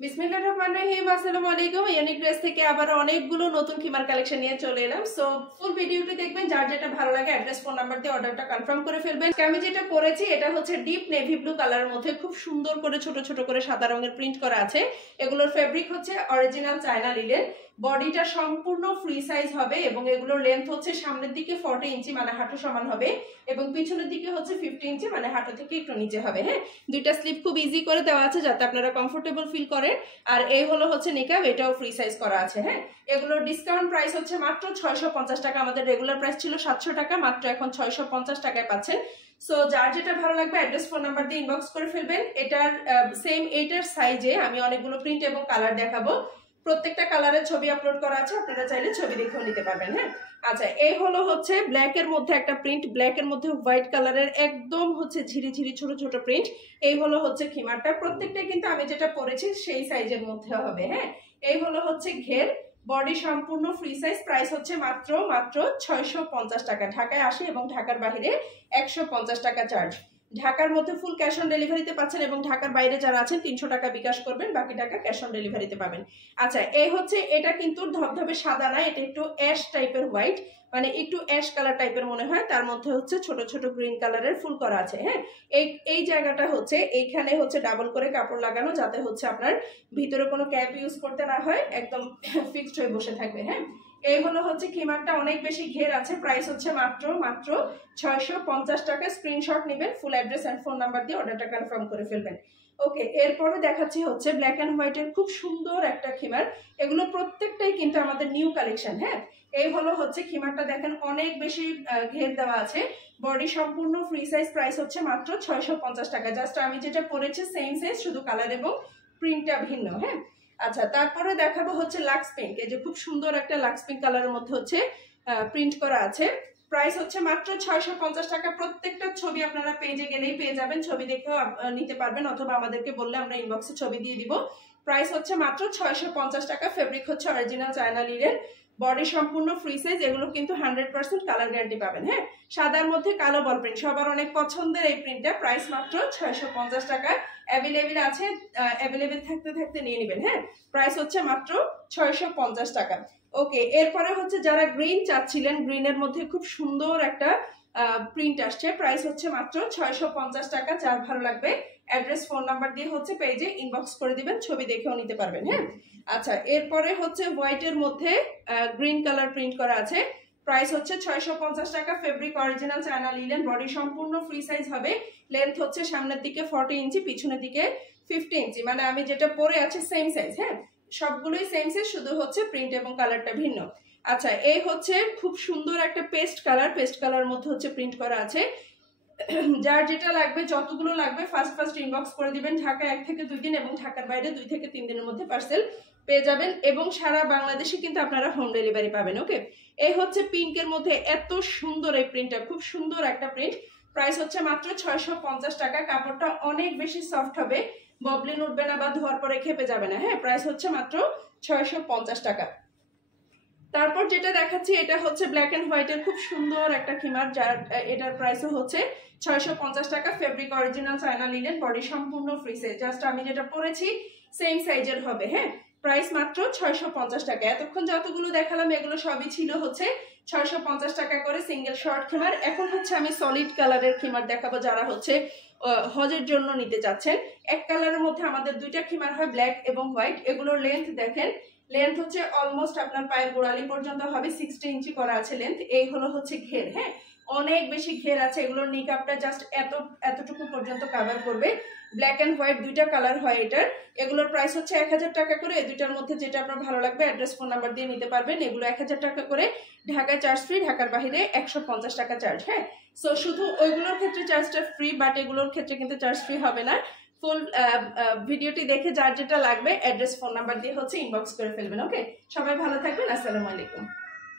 বিসমিল্লাহির রহমানির রহিম। আসসালামু আলাইকুম। ইউনিক ড্রেস থেকে আবার অনেকগুলো নতুন খিমার কালেকশন নিয়ে চলে এলাম। সো ফুল ভিডিওটি দেখবেন, যার যেটা ভালো লাগে অ্যাড্রেস ফোন নাম্বার দিয়ে অর্ডারটা কনফার্ম করে ফেলবেন। আমি যেটা পরেছি এটা হচ্ছে ডিপ নেভি ব্লু কালারের মধ্যে খুব সুন্দর করে ছোট ছোট করে সাদা রঙের প্রিন্ট করা আছে। এগুলোর ফেব্রিক হচ্ছে অরিজিনাল চায়না লিনেন। বডিটা সম্পূর্ণ ফ্রি সাইজ হবে এবং এগুলোর লেন্থ হচ্ছে সামনের দিকে 40 ইঞ্চি মানে হাঁটু সমান হবে এবং পিছনের দিকে হচ্ছে 50 ইঞ্চি মানে হাঁটু থেকে একটু নিচে হবে। হ্যাঁ, দুইটা স্লিপ খুব ইজি করে দেওয়া আছে যাতে আপনারা কমফোর্টেবল ফিল করেন। আর এই হলো হচ্ছে নিকাব, এটাও ফ্রি সাইজ করা আছে। হ্যাঁ, এগুলোর ডিসকাউন্ট প্রাইস হচ্ছে মাত্র 650 টাকা। আমাদের রেগুলার প্রাইস ছিল 700 টাকা, মাত্র এখন 650 টাকায় পাচ্ছেন। সো যার যেটা ভালো লাগবে অ্যাড্রেস ফোন নাম্বার দিয়ে ইনবক্স করে ফেলবেন। এটার সেম এইটার সাইজে আমি অনেকগুলো প্রিন্ট এবং কালার দেখাবো। প্রত্যেকটা কালারের ছবি আপলোড করা আছে, আপনারা চাইলে ছবি দেখেও নিতে পারবেন। হ্যাঁ, আচ্ছা, এই হলো হচ্ছে ব্ল্যাক এর মধ্যে একটা প্রিন্ট, ব্ল্যাক এর মধ্যে হোয়াইট কালারের একদম হচ্ছে ঝিরি ঝিরি ছোট ছোট প্রিন্ট। এই হলো হচ্ছে খিমারটা, প্রত্যেকটা কিন্তু আমি যেটা পরেছি সেই সাইজের মধ্যে হবে। হ্যাঁ, এই হলো হচ্ছে ঘের, বডি সম্পূর্ণ ফ্রি সাইজ। প্রাইস হচ্ছে মাত্র 650 টাকা। ঢাকায় আসে এবং ঢাকার বাইরে 150 টাকা চার্জ। ঢাকার মধ্যে ফুল ক্যাশ অন ডেলিভারিতে পাচ্ছেন এবং ঢাকার বাইরে যারা আছেন 300 টাকা বিকাশ করবেন, বাকি টাকা ক্যাশ অন ডেলিভারিতে পাবেন। আচ্ছা, এই হচ্ছে, এটা কিন্তু ধবধবে সাদা না, এটা একটু অ্যাশ টাইপের হোয়াইট, মানে একটু অ্যাশ কালার টাইপের মনে হয়। তার মধ্যে হচ্ছে ছোট ছোট গ্রিন কালারের ফুল করা আছে। হ্যাঁ, এই জায়গাটা হচ্ছে এইখানে হচ্ছে ডাবল করে কাপড় লাগানো যাতে হচ্ছে আপনার ভিতরে কোনো ক্যাপ ইউজ করতে না হয়, একদম ফিক্সড হয়ে বসে থাকবে। হ্যাঁ, এই হলো হচ্ছে খিমারটা, অনেক বেশি ঘের আছে। প্রাইস হচ্ছে মাত্র 650 টাকা। স্ক্রিনশট নেবেন, full address and phone number দিয়ে অর্ডারটা কনফার্ম করে ফেলবেন। ওকে, এরপরে দেখাচ্ছি হচ্ছে ব্ল্যাক এন্ড হোয়াইটের খুব সুন্দর একটা খিমার। এগুলো প্রত্যেকটাই কিন্তু আমাদের নিউ কালেকশন। হ্যাঁ, এই হলো হচ্ছে খিমারটা, দেখেন অনেক বেশি ঘের দেওয়া আছে, বডি সম্পূর্ণ ফ্রি সাইজ। প্রাইস হচ্ছে মাত্র 650 টাকা। জাস্ট আমি যেটা পরেছি সেম সাইজ, শুধু কালার এবং প্রিন্টটা ভিন্ন। হ্যাঁ, আচ্ছা, তারপরে দেখাবো হচ্ছে লাক্স পিঙ্ক। এই যে খুব সুন্দর একটা লাক্স পিঙ্ক কালারের মধ্যে হচ্ছে প্রিন্ট করা আছে। প্রাইস হচ্ছে মাত্র 650 টাকা। প্রত্যেকটা ছবি আপনারা পেজে গেলেই পেয়ে যাবেন, ছবি দেখেও নিতে পারবেন অথবা আমাদেরকে বললে আমরা ইনবক্সে ছবি দিয়ে দিব। প্রাইস হচ্ছে মাত্র 650 টাকা। ফেব্রিক হচ্ছে অরিজিনাল চায়না লিনেন, বডি সম্পূর্ণ ফ্রি সাইজ। এগুলো কিন্তু 100% কালার গ্যারান্টি পাবেন। হ্যাঁ, সাদার মধ্যে কালো বল প্রিন্ট, সবার অনেক পছন্দের এই প্রিন্টটা। প্রাইস মাত্র 650 টাকা। অ্যাভেলেবেল আছে, অ্যাভেলেবেল থাকতে থাকতে নিয়ে নেবেন। হ্যাঁ, প্রাইস হচ্ছে মাত্র 650 টাকা। ওকে, এরপরে হচ্ছে যারা গ্রিন চাচ্ছিলেন, গ্রিনের মধ্যে খুব সুন্দর একটা প্রিন্ট আসছে। প্রাইস হচ্ছে মাত্র 650 টাকা। যার ভালো লাগবে অ্যাড্রেস ফোন নাম্বার দিয়ে হচ্ছে পেজে ইনবক্স করে দিবেন, ছবি দেখেও নিতে পারবেন। হ্যাঁ, আচ্ছা, এরপরে হচ্ছে হোয়াইটের মধ্যে গ্রিন কালার প্রিন্ট করা আছে। প্রাইস হচ্ছে 650 টাকা। Fabric original China linen, body সম্পূর্ণ ফ্রি সাইজ হবে। লেন্থ হচ্ছে সামনের দিকে 40 ইঞ্চি, পিছনের দিকে 50 ইঞ্চি, মানে আমি যেটা পরে আছি সেম সাইজ। হ্যাঁ, সবগুলোই সেম সাইজ, শুধু হচ্ছে প্রিন্ট এবং কালারটা ভিন্ন। আচ্ছা, এই হচ্ছে খুব সুন্দর একটা পেস্ট কালার, পেস্ট কালার মধ্যে হচ্ছে প্রিন্ট করা আছে। যার যেটা লাগবে, যতগুলো লাগবে ফার্স্ট ইনবক্স করে দিবেন। ঢাকা 1 থেকে 2 দিন এবং ঢাকার বাইরে 2 থেকে 3 দিনের মধ্যে পার্সেল পেয়ে যাবেন এবং সারা বাংলাদেশে কিন্তু আপনারা হোম ডেলিভারি পাবেন। ওকে, এই হচ্ছে পিঙ্কের মধ্যে এত সুন্দর এই প্রিন্টটা, খুব সুন্দর একটা প্রিন্ট। প্রাইস হচ্ছে মাত্র 650 টাকা। কাপড়টা অনেক বেশি সফট হবে, ববলিন উঠবে না বা ধোয়ার পরে খেপে যাবে না। হ্যাঁ, প্রাইস হচ্ছে মাত্র 650 টাকা। তারপর যেটা দেখাচ্ছি এটা হচ্ছে ব্ল্যাক এন্ড হোয়াইটের খুব সুন্দর একটা খিমার, যার এটার প্রাইসও হচ্ছে 650 টাকা। Fabric original China linen, body সম্পূর্ণ ফ্রি সাইজ। জাস্ট আমি যেটা পরেছি সেম সাইজের হবে। হ্যাঁ, প্রাইস মাত্র 650 টাকা। এতক্ষণ যতগুলো দেখালাম এগুলো সবই ছিল হচ্ছে 650 টাকা করে সিঙ্গেল শর্ট খিমার। এখন হচ্ছে আমি সলিড কালারের খিমার দেখাবো, যারা হচ্ছে হজের জন্য নিতে চাচ্ছেন। এক কালারের মধ্যে আমাদের দুইটা খিমার হয়, ব্ল্যাক এবং হোয়াইট। এগুলোর লেন্থ দেখেন, লেন্থ হচ্ছে অলমোস্ট আপনার পায়ের গোড়ালি পর্যন্ত হবে, 60 ইঞ্চি করা আছে লেন্থ। এই হলো হচ্ছে ঘের। হ্যাঁ, অনেক বেশি ঘের আছে। এগুলোর নিকাবটা জাস্ট এতটুকু পর্যন্ত কভার করবে। ব্ল্যাক এন্ড হোয়াইট দুইটা কালার হয় এটার। এগুলোর প্রাইস হচ্ছে 1000 টাকা করে। এই দুইটার মধ্যে যেটা আপনার ভালো লাগবে অ্যাড্রেস ফোন নাম্বার দিয়ে নিতে পারবেন। এগুলো 1000 টাকা করে, ঢাকায় চার্জ ফ্রি, ঢাকার বাইরে 150 টাকা চার্জ। হ্যাঁ, সো শুধু ওইগুলোর ক্ষেত্রে চার্জটা ফ্রি, বাট এগুলোর ক্ষেত্রে কিন্তু চার্জ ফ্রি হবে না। ফুল ভিডিওটি দেখে যার যেটা লাগবে অ্যাড্রেস ফোন নাম্বার দিয়ে হচ্ছে ইনবক্স করে ফেলবেন। ওকে, সবাই ভালো থাকবেন। আসসালামু আলাইকুম।